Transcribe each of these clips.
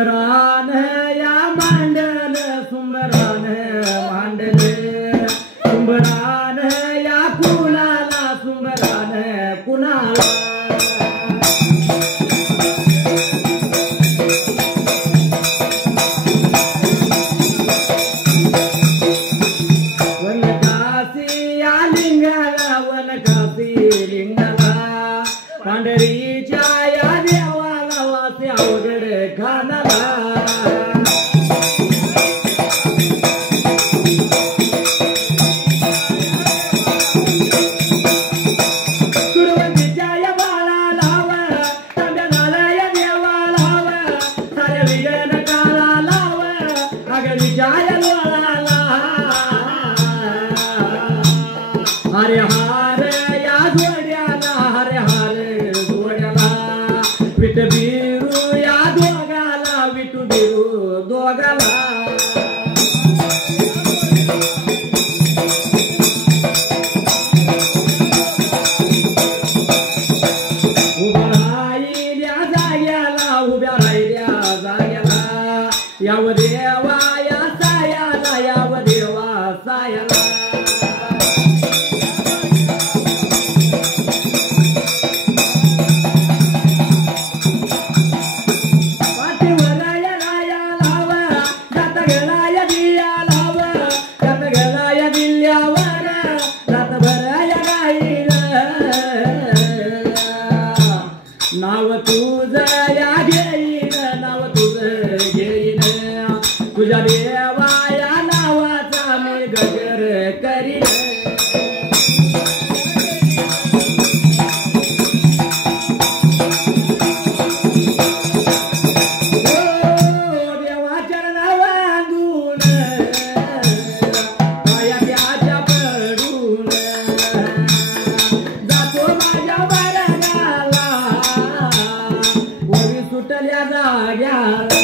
सुंबरान या मांडल सुंबरान मांडल सुंबरान या कुणाला सुंबरान कुणाला वनकासी या लिंगाला वनकासी लिंगाला पांढरीच्या या देवाला वासे अवघड खानाला सुरवंतीच्या या बाळाला तांब्या झाला या देवाला साऱ्या विजयन काळाला आगरीच्या या लोळाला हरे हार या जोड्याला हरे हार जोड्याला विट बिरू या दोघाला विटू बिरू दोघाला उभ्या राहिल्या जाग्याला उभ्या राहिल्या जाग्याला याव देवा या सायाला याव देवा सायाला नाव तुझं या घेईन नाव तुझं घेईन तुझ्या देवा या नावाचा मी गजर करीन देवाच्या नावांदून पाया त्याच्या पडून जातो माझ्या वरणाला पोरी सुटल्या जाग्याला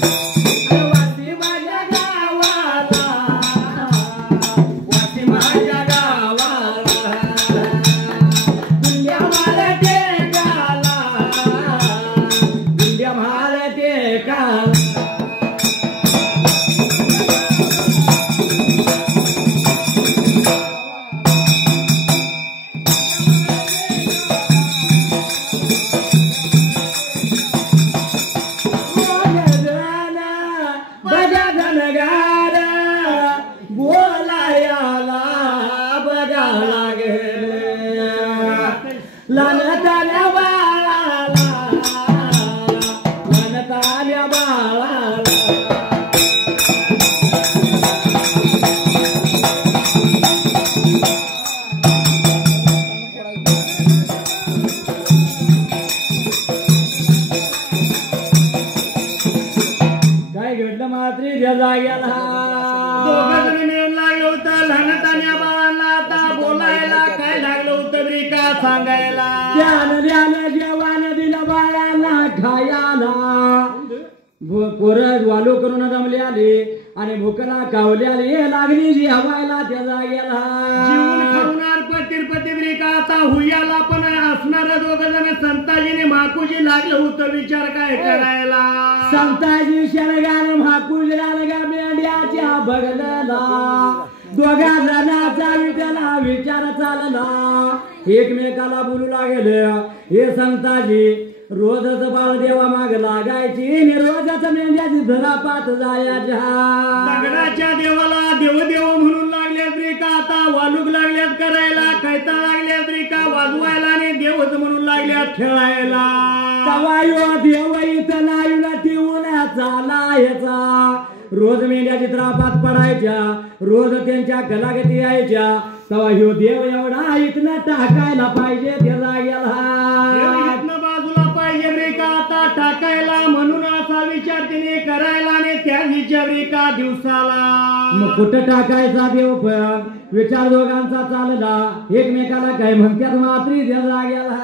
वासी माझ्या गावाला वासी माझ्या गावाला दुंड्या मार टेकाला दुंड्या मार टेकाला बजा धनगार बोलायाला बजा लागेल लनताल्या बाळाला लनताल्या बाळाला काय घडलं मात्री त्या जाग्याला दोघं मिळून लागलं होतं लहानतान्या बाळांना आता बोलायला काय लागलं होतं बरी का सांगायला त्यानं द्यानं जेवानं दिलं बाळांना खायाला पोरं वालो करून दमले आले आणि भुकला कावले आले लागली जी हवायला त्या जाग्याला जीवन करुणार पतिरपती बरी का आता हुयाला पण असणार दोघं जण संताजीने माकुजी लागलं होतं विचार काय करायला संताजी शरगान म्हाकुजला लगा मेंढ्याच्या बगलला दोघा जणाचा विचारा विचार चालला एकमेकाला बोलू लागले हे संताजी रोजच बाळदेवा माग लागायची आणि रोजच मेंढ्याची धरापात जायच्या दगडाच्या देवाला देवदेव म्हणून लागल्यात रे का आता वालूक लागल्यात करायला कैता लागल्यात रे का वाजवायला आणि देवच म्हणून लागल्यात खेळायला तवायो देव इथं नाहीला ठेवण्याचा लायचा रोज मेंढ्याची त्रापात पडायच्या रोज त्यांच्या कलागती यायच्या तवा ह्यो देव एवढा इथनं टाकायला पाहिजे त्या जाग्याला बाजूला पाहिजे रे का आता टाकायला म्हणून असा विचार तिने करायला आणि त्या आधीच्या ब्रिका दिवसाला. मग कुठं टाकायचा देव पण विचार दोघांचा चालला एकमेकाला काय म्हणतात मात्री देवा गेला.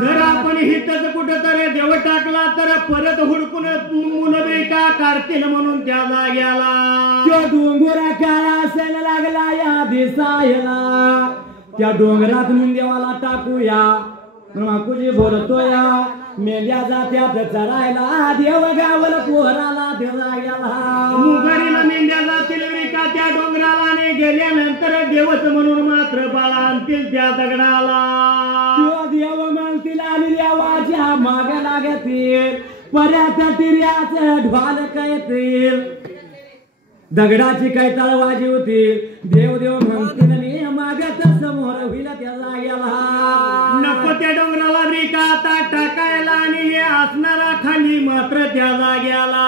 जर आपण हितच कुठं तरी देव टाकला तर परत हुडकून मुलं ब्रिका काढतील म्हणून त्या जाग्याला. तो डोंगरा काळा असायला लागला या दिसायला त्या डोंगरात देवाला टाकूया. माकुजी बोलतोय मेंढ्या जात्यात चरायला देव गावला पोराला देवा गेला. मुगारीला मेंढ्या जातील ब्रिका त्या डोंगराला ने गेल्यानंतर देवच म्हणून मात्र बाळा आणतील त्या दगडाला. देव म्हणतील आणि देवाच्या माग लागतील पर्यंत तिर्याच ढोल कळतील दगडाची काय तळवाजी होतील. देव देव म्हणतील आणि मागत समोर होईल त्या जाग्याला. नको त्या डोंगराला ब्रिका आता टाकायला आणि हे असणारा खाली मात्र त्या जाग्याला.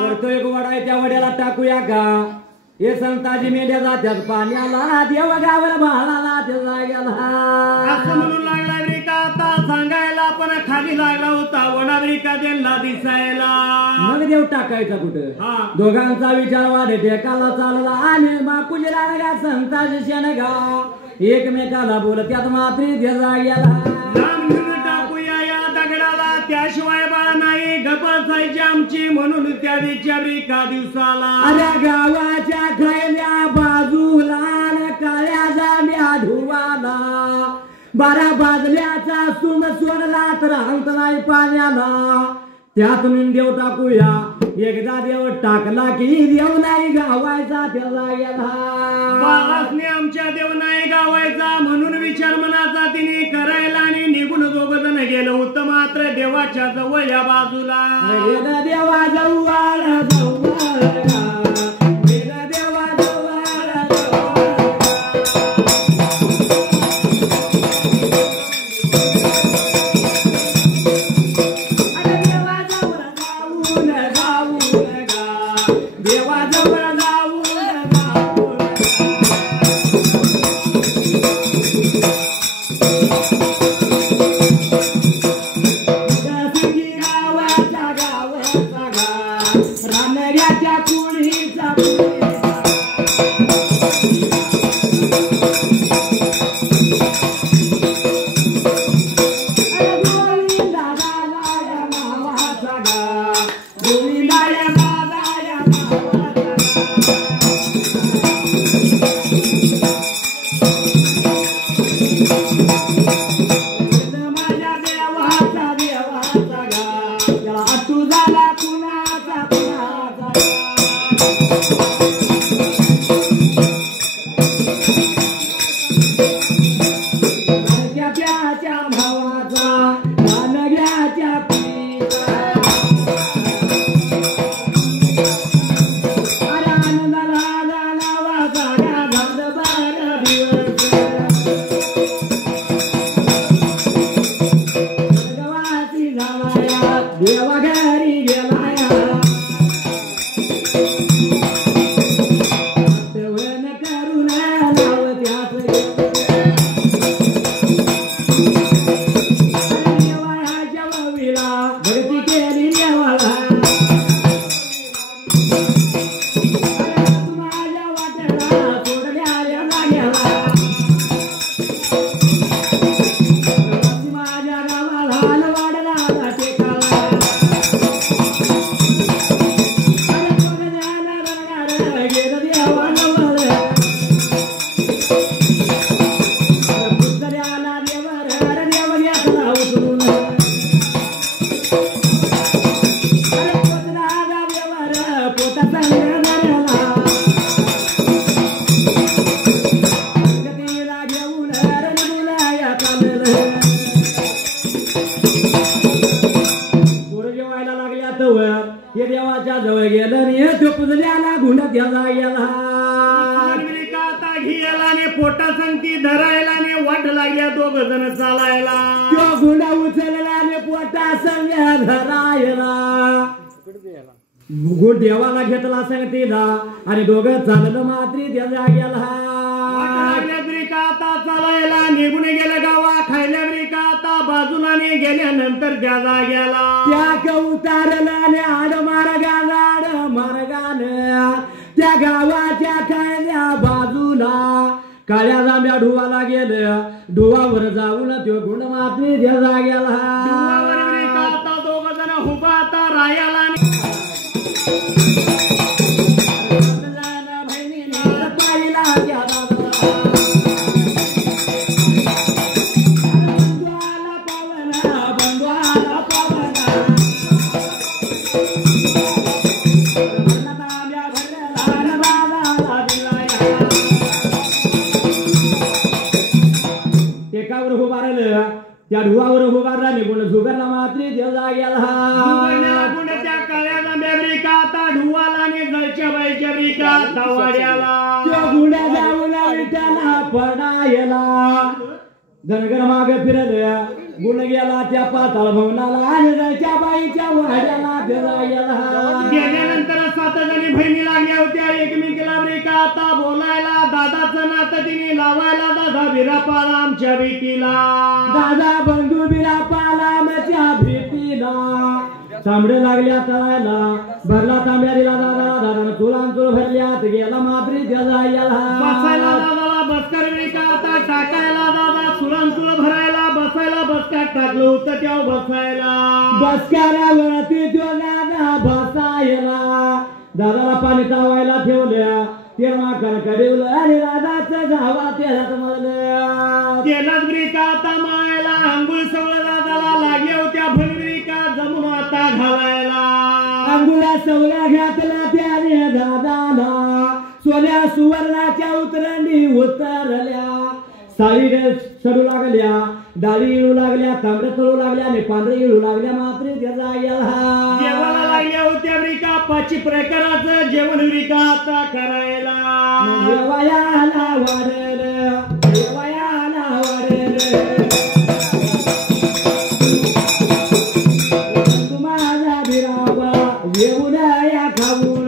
वरतो एक वडा आहे त्या वड्याला टाकूया का. हे संताजी मेंढ्या जात्यात पाण्याला देव गावला भाळाला त्या जाग्याला. असं म्हणून लागला ब्रिका आता सांगायला पण खाली लागला होता वडा ब्रिका त्यांना दिसायला. मग देव टाकायचा कुठं. हा. दोघांचा विचार वाढे टेकाला चालला आणि माकुजीला नगा संताजी शेणगा एकमेकाला बोलत्यात मात्री त्या जाग्याला. लांब घेऊन टाकूया या दगडाला त्याशिवाय बाळा नाही गपासायची आमची म्हणून त्या दिवच्या ब्रिका दिवसाला. अरे गावाच्या खयल्या बाजूला काळ्या जाण्या धुवाला 12 बाजल्याचा सुन सोडला तर हंत नाही पाण्याला. त्यात म्हणून देव टाकूया एकदा देव टाकला की देव नाही गावायचा त्या जाग्याला. बाळासने आमच्या देव नाही गावायचा म्हणून विचार मनाचा तिने करायला आणि निघून दोघ जण गेलं होतं मात्र देवाच्या जवळ या बाजूला. गेला देवा जवळ गेला देवा हे देवाच्या जवळ गेलं रे तो पुजल्याला गुंडात गेला गेला घियाला ने पोटा संगती धरायला ने वाट लागल्या दोघ जण चालायला तो गुंडा उचलला ने पोटा संग धरायला गुड देवाला घेतला संगतीला आणि दोघं चाललं मात्री त्या जाग्याला आता चालायला निघून गेलं गावा खायल्या ब्रिका आता बाजूला ने गेल्यानंतर त्या जाग्याला त्या कवतारला ने आड मार्गाने त्या गावाच्या काळ्या बाजूला काळ्या जांभ्या ढुवाला गेलं ढुवावर जाऊन तो गुण मात्री द्यायला गेला दोघ जण उभा आता रायाला पाहिला गेला त्या ढुवावर उभारला निघून झुगरला मात्री देवला गेला त्या काळ्या जांभ्या आता ढुवाला आणि जळच्या बाईच्या ब्रिका वाड्याला गुड्या जाऊन विटाला पडायला धनगर माग फिरलं गुण गेला त्या पाताळ भवनाला आणि जळच्या बाईच्या वाड्याला देवला गेला गेल्यानंतर 7 जणी बहिणी लागल्या होत्या एकमेकीला ब्रिका आता बोलायला दादाचं नातं तिने लावायला दादा बिरापाला आमच्या भीतीला दादा बंधू बिरापाला आमच्या भीतीला तांबडे लागल्या तळायला भरला तांब्या दिला दादानं तुला भरल्यात गेला मात्री बसायला दादाला बसकर ब्रिका आता टाकायला दादा सुरांतुळ भरायला बसायला बसकात टाकलं होतं तेव्हा बसायला बसकाऱ्यावरती तो दादा बसायला दादाला पाणी तावायला ठेवल्या तेव्हा कणकडीवलं आणि दादाचं जावा तेलात मळलं तेलात ब्रिका आता मळायला अंघोळ सवळ दादाला लागल्या होत्या फलब्रिका जमून आता घालायला अंघोळ्या सवळ्या घातल्या त्याने दादाला सोन्या सुवर्णाच्या उतरंडी उतरल्या साडी सडू लागल्या डाळी इळू लागल्या तांबड्या तळू लागल्या आणि पांढरे इळू लागल्या मात्र त्याचा जेवायला लागल्या होत्या ब्रिका 5 प्रकाराचं जेवण ब्रिका आता करायला देवायाला वाढेल देवायाला वाढेल तुम्हाला बिरावा येऊन या खाऊन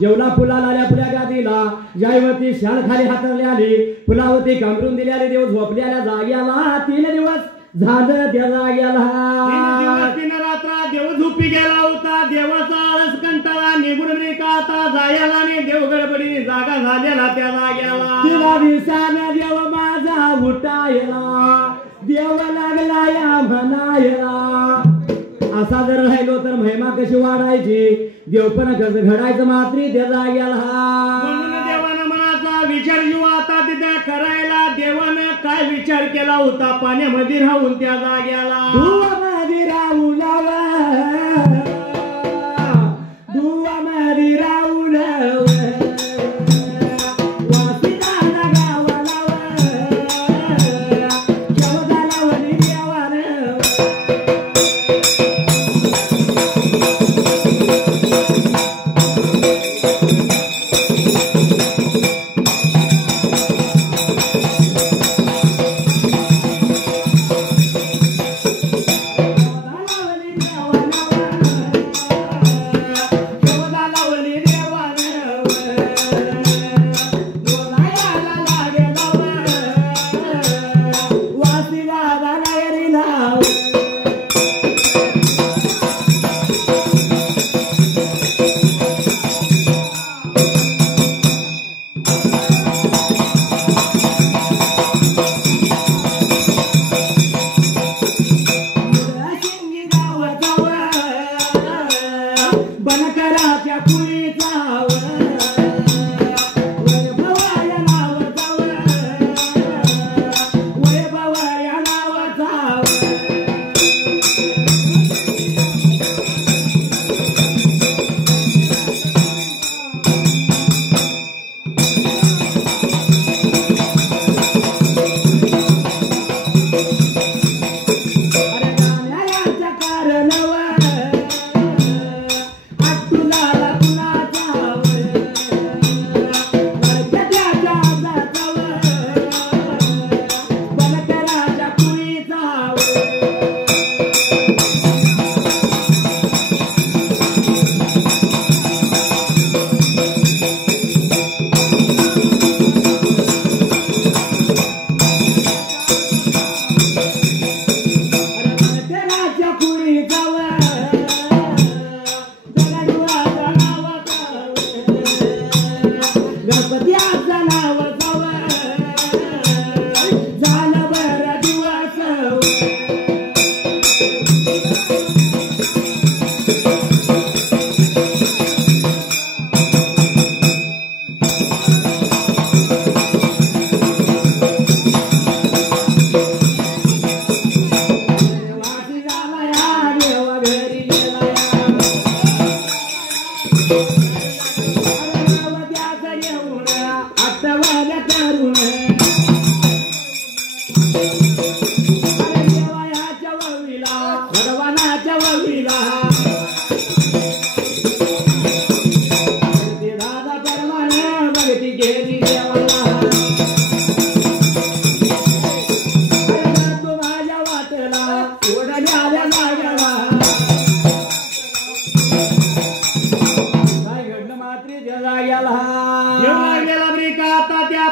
जेवला फुलाला पुढ्या गादीला जायवती शाळ खाली हातरली आली फुलावती कांबरून दिल्याने देव झोपल्याला जाग्याला 3 दिवस झालं त्या जाग्याला 3 रात्र देव झोपी गेला होता देवाचा आळस कंटाळा निघून ब्रिका आता जायला आणि देव गडबडी जागा झालेला त्या जाग्याला 3 दिवसानं देव माझा उठायला देव लागला या म्हणायला असा जर राहिलो तर महिमा कशी वाढायची देव पण कसं घडायचं मात्री त्या जाग्याला देवानं मनाचा विचार जीव आता तिथे करायला देवानं काय विचार केला होता पाण्यामध्ये राहून त्या जाग्याला धुवामध्ये राहून धुवामध्ये राहून बनकराच्या कुळीचा वैभव या नावाचा वैभव या नावाचा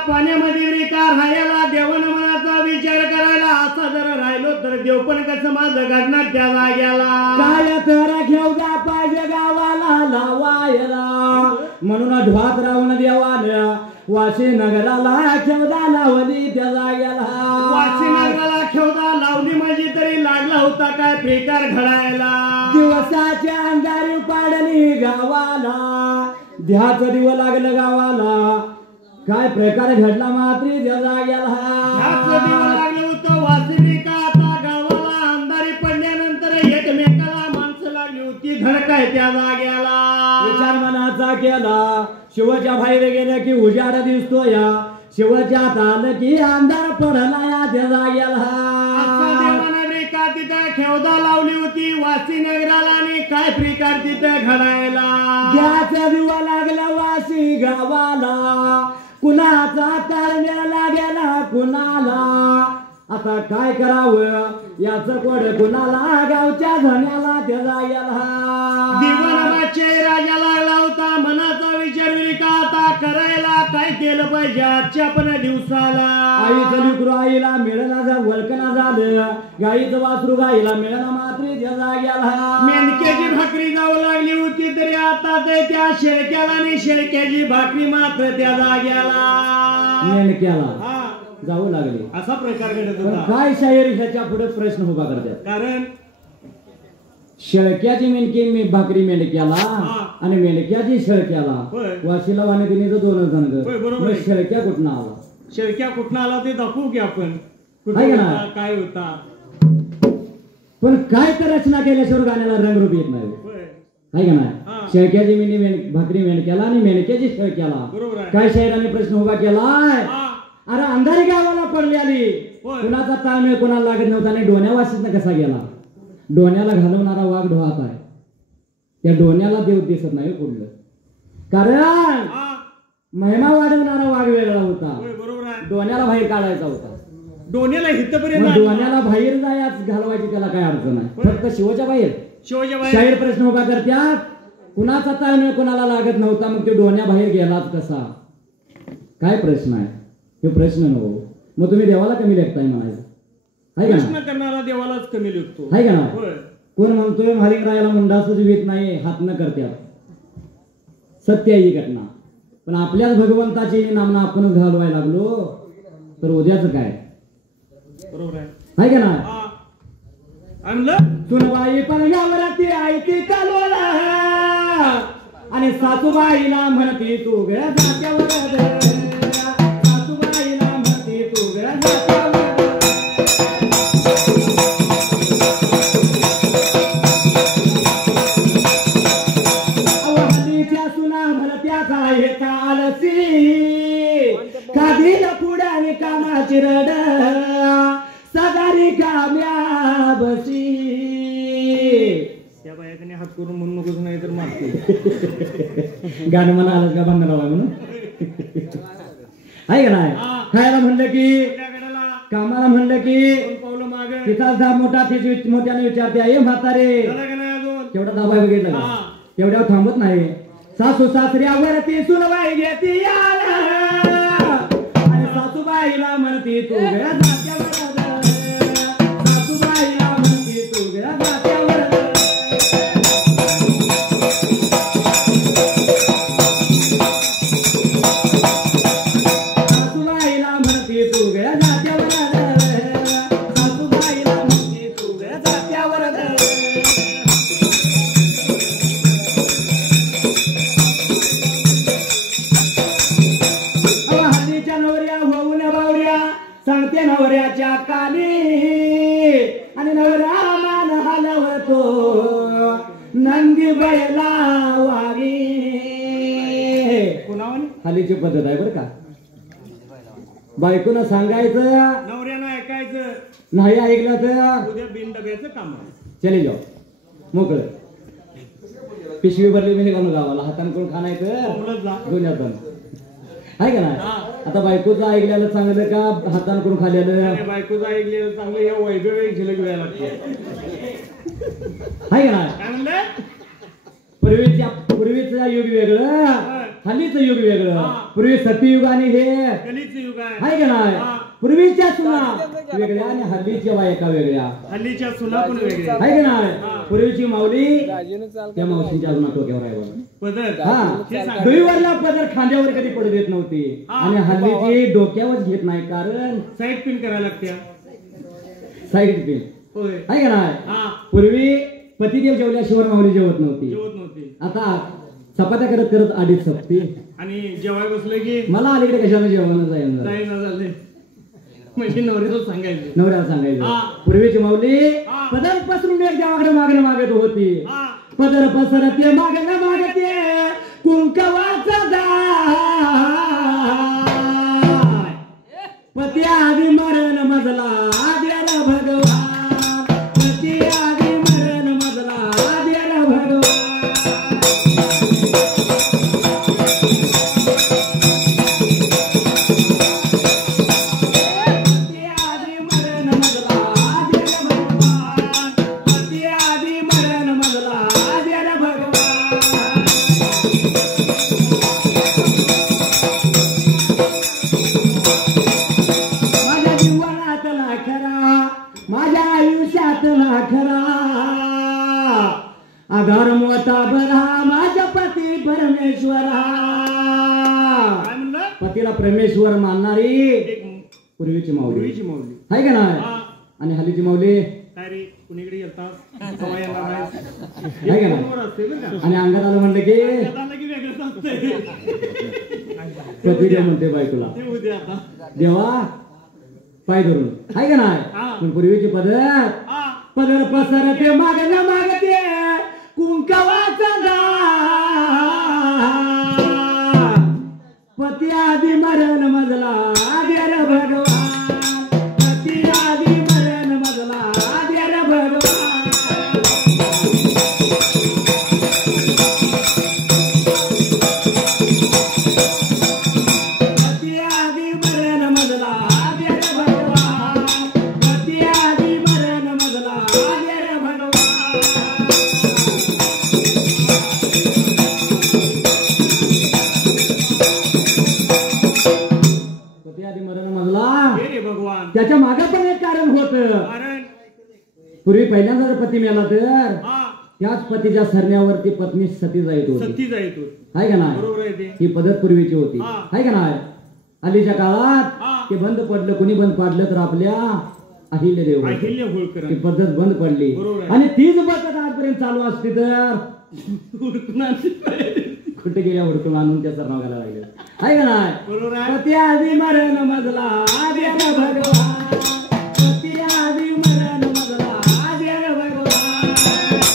पाण्यामध्ये रेखा राहायला देवन मनाचा विचार करायला असा जर राहिलो तर देव पण कसं माझं घडणार त्या जाग्याला काय तर घेऊया पाहिजे गावाला लावायला म्हणून ढवात राहून देवाला वाशी नगराला खेवदा लावली त्या जाग्याला वाशी नगराला खेवदा लावली माझी तरी लागला होता काय बेकार घडायला दिवसाच्या अंधारी पाडली गावाला ध्याचं दिव लागलं गावाला काय प्रकार घडला मात्री त्या जाग्याला लागलं होतं वासनी का आता गावाला अंधारी पडल्यानंतर एकमेकाला माणसं लागली होती धडकाय त्या जाग्याला विचार मनाचा केला शिवच्या बाहेर गेल्या की उजाड दिसतो या शिवच्या आलं की अंधार पडला या त्या जाग्याला का तिथं खेवदा लावली होती वासी नगराला आणि काय प्रकार तिथं घडायला द्याचा दिवा लागला वासी गावाला कुणाचा ताळमेळा गेला कुणाला आता काय करावं याचं कोड कुणाला गावच्या धन्याला त्या जाग्याला दिवाणाचे राजा लागला होता मनाचा विचार का आता करायला काय केलं पाहिजे आजच्या पण दिवसाला आईचं लेकरू आईला मिळना जा वळकना झालं गाईचं वासरू गाईला मिळना मात्री त्या जाग्याला मेंढक्याची भाकरी जावं लागली होती तरी आता ते त्या शेळक्याला आणि शेळक्याची भाकरी मात्र त्या जाग्याला मेंढक्याला जाऊ लागले असा प्रकार घडत होता काय शाहीर ह्याच्या पुढे प्रश्न उभा करतात कारण शेळक्याची मेंढकी भाकरी मेंढक्याला आणि मेंढक्याची शेळक्याला वाशीला वाणे तिने तर दोनच जण शेळक्या कुठं आला शेळक्या कुठं आला ते दाखवू की आपण काय होता पण काय तर रचना केल्याशिवाय गाण्याला रंगरूप येत नाही आहे का नाही शेळक्याची मेंढी भाकरी मेंढक्याला आणि मेंढक्याची शेळक्याला काय शाहिराने प्रश्न उभा केलाय अरे अंधारी गावाला पडली आली कुणाचा ताळमेळ कोणाला लागत नव्हता आणि डोण्यावाशीत कसा गेला डोण्याला घालवणारा वाघ डोहात आहे त्या डोण्याला देव दिसत नाही पुढलं कारण महिमा वाढवणारा वाघ वेगळा होता डोण्याला बाहेर काढायचा होता डोण्याला हितपर्यंत डोण्याला बाहेर जायच घालवायची त्याला काय अडचण आहे फक्त शिवच्या बाहेर शाहीर प्रश्न उभा करत्यात कुणाचा ताळमेळ कोणाला लागत नव्हता मग ते डोण्या बाहेर गेलाच कसा काय प्रश्न आहे हे प्रश्न नको मग तुम्ही देवाला कमी लेखताय म्हणायचं प्रश्न करणारा देवालाच कमी लेखतो आहे का ना कोण म्हणतोय महालिंगरायाला मुंडासच येत नाही हात न करत्यात सत्य ही घटना पण आपल्याच भगवंताची नामना आपणच घालवायला लागलो तर उद्याच काय बरोबर आहे का ना आणलं सुनबाई पण गावराती आई ती कालवला आणि सासूबाईला म्हणती तू ग जात्यावर सासूबाईला म्हणती तू ग जात्यावर हल्लीच्या सुना म्हणत्या काय कालसी काढीला पुढे आणि कामाची रड सदारी काम्या बसी त्या बायाकडे हात करून म्हणून नकोच नाही तर मारते गाणं म्हणा आलं का भांडण म्हणून आहे का नाही खायला म्हणलं की कामाला म्हणलं की पावलं माग तिचा मोठा मोठ्याने विचारते आहे म्हातारे तेवढा दाबा बघितलं का तेवढ्यावर थांबत नाही सासू सासऱ्यावरती सुनबाई घेती आणि सासूबाईला म्हणती तू गया जात्यावर सासूबाईला म्हणती तू गया जात्यावर सासूबाईला म्हणती तू गया जात्यावर सासूबाईला म्हणती तू गया जात्यावर सांगते नवऱ्याच्या काली आणि नवरा मान हलवतो नंदी बैला वागी हल्लीची पद्धत आहे बरं का बायकोनं सांगायचं नवऱ्यानं ऐकायचं नाही ऐकलं तर उद्या बिन डब्याचं काम चले जाऊ मोकळ पिशवी भरली मी निघालो गावाला हातान कोण खाणायचं दोन्ही आहे का नाही आता बायकोचं ऐकलेलं चांगलं का हातान करून खाल्लेलं बायकोचं ऐकलेलं चांगलं या वैभव झिलक द्यायला लागते आहे का नाही काय म्हणलं पूर्वीचं युग वेगळं हल्लीचं युग वेगळं पूर्वी सत्ययुग आणि हे कलीचं युग आहे का नाही पूर्वीच्या सुना वेगळ्या आणि हल्लीच्या बायका वेगळ्या हल्लीच्या सुना पण वेगळ्या आहे का नाही पूर्वीची माऊली त्या मावशींच्या अजून डोक्यावर आहे पदर हा डोईवरला पदर खांद्यावर कधी पडू देत नव्हती आणि हल्लीची डोक्यावर घेत नाही कारण साईड पिन करायला लागत्या साईड पिन होय आहे का नाही पूर्वी पतिदेव जेवल्याशिवाय माऊली जेवत नव्हती आता चपात्या करत करत आधीच सपती आणि जेवाय बसले की मला अलीकडे कशाला जेवण जाईल झाले म्हणजे नवऱ्याला सांगायचं नवऱ्याला सांगायचं पूर्वीची माऊली पदर पसरून एक देवाकडे मागणं मागत होती पदर पसरते मागणं मागते कुंकवाचा पती आधी मरण मजला आद्याला भगवान पती आधी मरण मजला आद्याला भगवान आधार मोठा बरा माझ्या पती परमेश्वरा पतीला परमेश्वर मानणारी पूर्वीची माऊली आहे का नाही आणि हल्लीची माऊली कुणीकडे येतात आहे का नाही आणि अंगात आलं म्हणलं की पती म्हणते बायकोला देवा पाय धरून आहे का नाही पण पूर्वीची पद्धत पदर पसरते मागण्या मागते कुंकवाचा पती आधी मरण मजला आद्यार भगवान पती आधी मरण मजला आद्यार भगवान पती आधी मरण मजला आद्यार भगवान पती आधी मरण मजला आद्यार भगवान त्याच्या मागे पण एक कारण होत पूर्वी पहिल्यांदा जर पती मेला तर त्याच पतीच्या सरण्यावरती पत्नी सती जायत होती आहे का नाही ही पद्धत पूर्वीची होती आहे का नाही हल्लीच्या काळात ते बंद पडलं कोणी बंद पाडलं तर आपल्या अहिल्यादेव ही पद्धत बंद पडली आणि तीच पद्धत आजपर्यंत चालू असती तर कुठे गेल्या हुडकून आणून त्याचं नाव घालायला लागले आहे का नाही बरोबर आहे. पती आधी मरण मजला आधी भगवान पती आधी मरण मजला आधी भगवान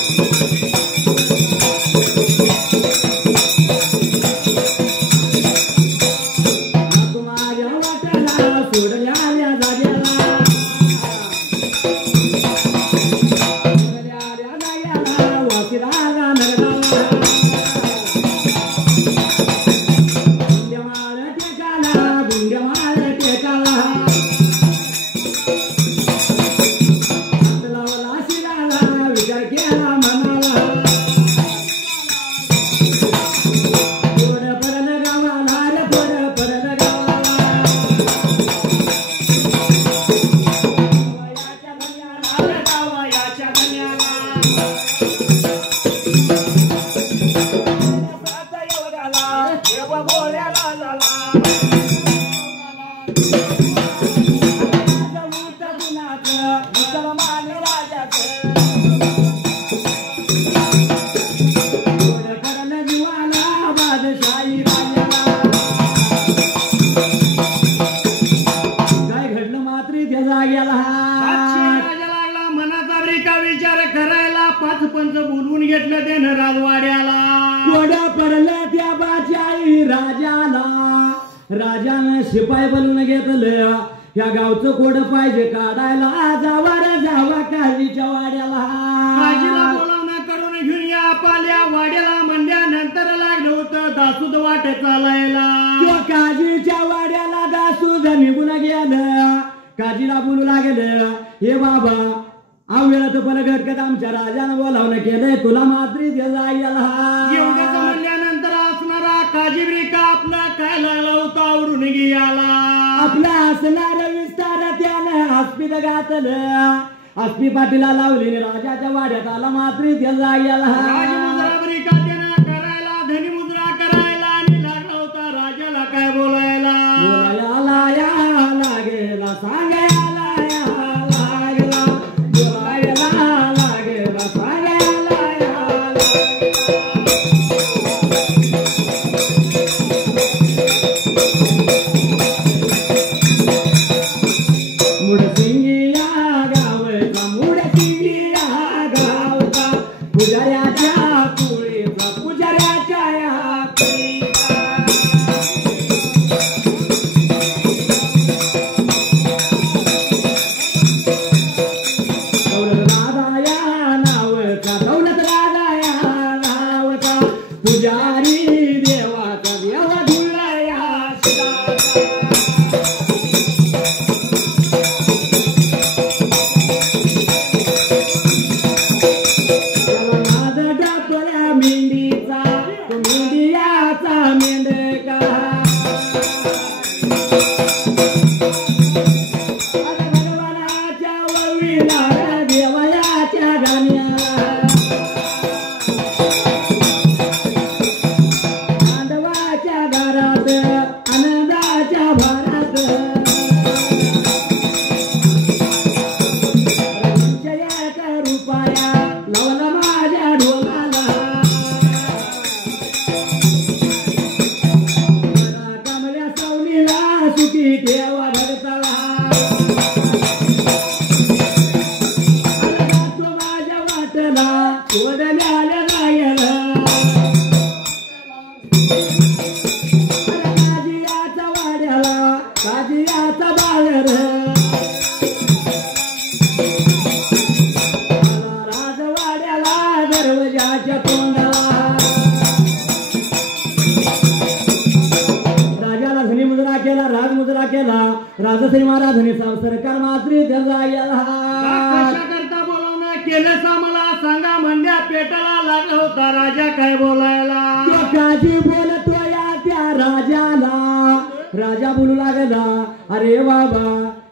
माझ्या वाट्याला सोडल्या जाग्याला वासिराला नगराला गुंड्यामाळ टेकाला गुंड्यामाळ टेकाला हात लावला शिराला विचार केला मनाला पोर पडलं गावाला रे पोर पडलं गावाला गावाच्या धन्याला रे गावाच्या धन्याला काय घडलं मात्र त्या जाग्याला राजा लागला मनाचा ब्रिका विचार करायला 5 पंच बोलवून घेतलं त्यानं राजवाड्याला कोड पडलं त्या बाचाई राजाला राजानं शिपाई बनवून घेतलं या गावचं कोड पाहिजे काढायला जावा रे जावा काळजीच्या वाड्याला काजीला बोलावणं करून घेऊन या पाल्या वाड्याला म्हणल्यानंतर लागलं होतं दासूद वाट चालायला तो काजीच्या वाड्याला दासूद निघून गेलं काजीला बोलू लागलं हे बाबा वेळात पण घटकत आमच्या राजानं बोलावणं केलंय तुला मात्री जायला एवढंच म्हणल्यानंतर असणारा काजी ब्रिका आपला काय लागला होता आवरून गेला आपला असणार विस्तार त्यानं हस्पित घातलं हस्पी पाटीला लावली राजाच्या वाड्यात आला मात्री त्या जाग्याला राजमुद्रा ब्रिका त्यानं करायला धनी मुद्रा करायला आणि लागला होता राजाला काय बोलायला बोलायला या लागेला सांगायला या लागला बोलायला लागेला सांगायला या मुडसिंगिया गावचा मुडसिंगिया गावचा पुजाऱ्याच्या पुळीचा पुजाऱ्याच्या या पुळीचा दौलत राजा नावचा दौलत राजा नावचा पुजारी देवाचा देव धुळया नाद डापल्या मेंढीचा तो मेंढियाचा मेंढका भगवानाच्या वळवीला देवयाच्या गाण्याला आंधवाच्या घरात आनंदाच्या भरात जयाच्या रुपाया लावला माझ्या ढोलाला कमल्या सावलीला सुखी ठेवा भरताला तू माझ्या वाटला सोडल्याला लागला काजियाचा वाड्याला काजियाचा बाळर राजवाड्याला दरवाजाच्या तोंडाला राजाला धनी मुद्रा केला राजमुद्रा केला राजश्री महाराजांनी सरकार मात्र त्या जाग्याला कशा करता बोलावणं केलं मला सांगा म्हणजे पेटाला लागला होता राजा काय बोलायला तो काजी बोलतो या त्या राजाला राजा बोलू लागला अरे बाबा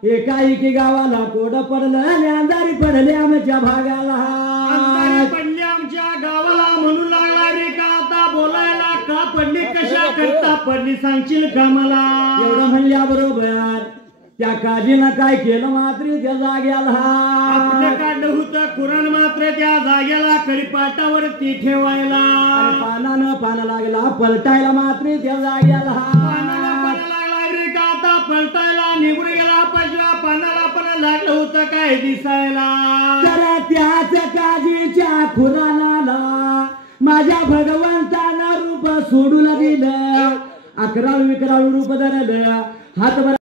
एकाएकी गावाला कोड पडलं आणि अंधारी पडले आमच्या भागाला अंधारी पडली आमच्या गावाला म्हणून लागला रे का आता बोलायला का पडली कशा करता पडली सांगशील का मला एवढं म्हणल्याबरोबर त्या काजीनं काय केलं मात्र त्या जाग्याला आपलं काढलं होतं कुराण मात्र त्या जागेला कडी पाटावरती ठेवायला. पानानं पान लागला पलटायला मात्र देव जाग्याला. पानाला पान लागला रे का आता पलटायला निघून गेला. पाचव्या पानाला पण लागलं होतं काय दिसायला. तर त्याच काजीच्या खुरानाला माझ्या भगवंतानं रूप सोडून दिलं. 11 विकराळू रूप धरलं हात